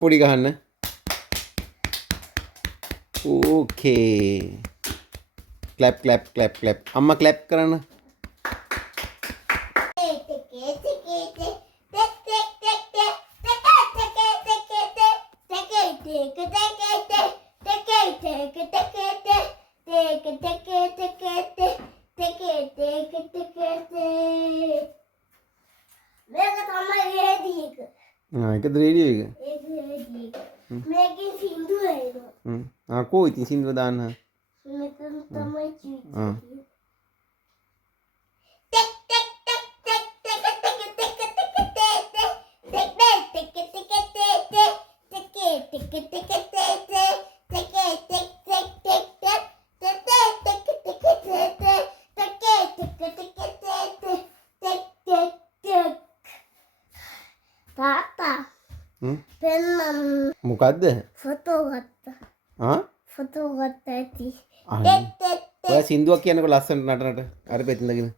පොඩි ගහන්න. Okay. Clap clap clap clap. අම්මා ක්ලැප් කරන්න. ඒකද රේඩියෝ එක? මේකේ සින්දුව එනවා. කෝ ඉතින් සින්දුව දාන්න. මෙතන තමයි චීචි. තාත්තා පෙන්නම් මොකද්ද? ෆොටෝ ගත්තා. ෆොටෝ ගත්තා ඇති. ඔයා සින්දුවක් කියනකො ලස්සනට නටනට අර පෙතින්දගෙන.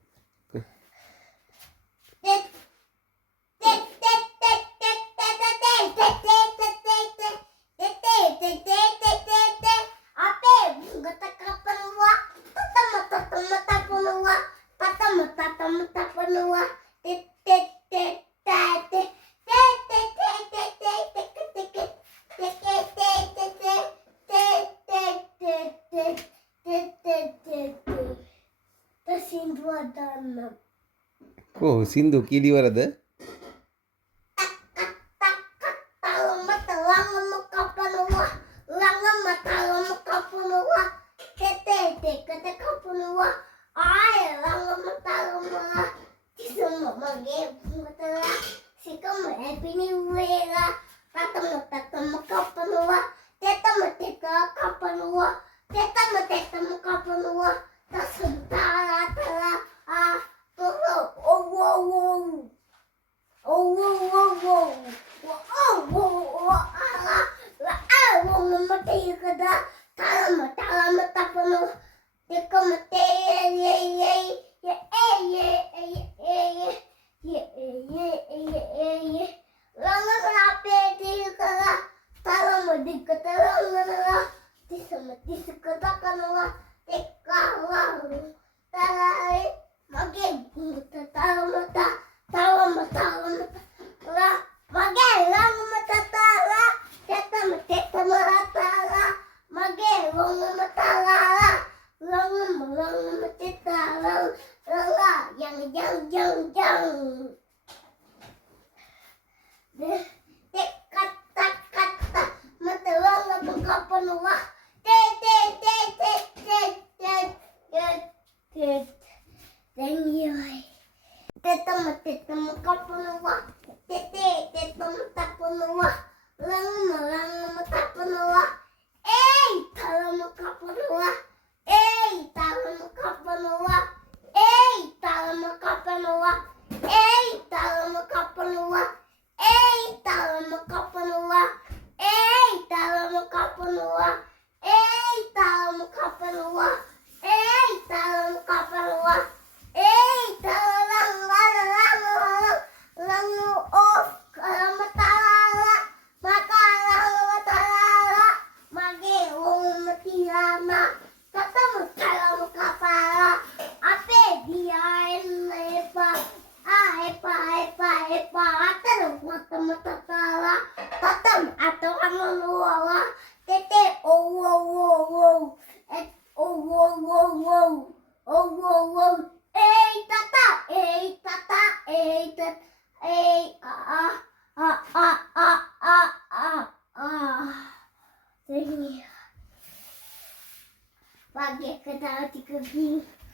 කෝ සින්දු කීලිවරද?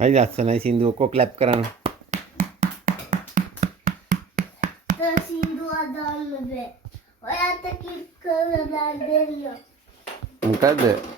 හරි ලස්සනයි සින්දුව කො ක්ලැප් කරන්න. සින්දුව දාන්න බෑ. ඔයාට කික් කරලා දෙන්න. මොකද්ද?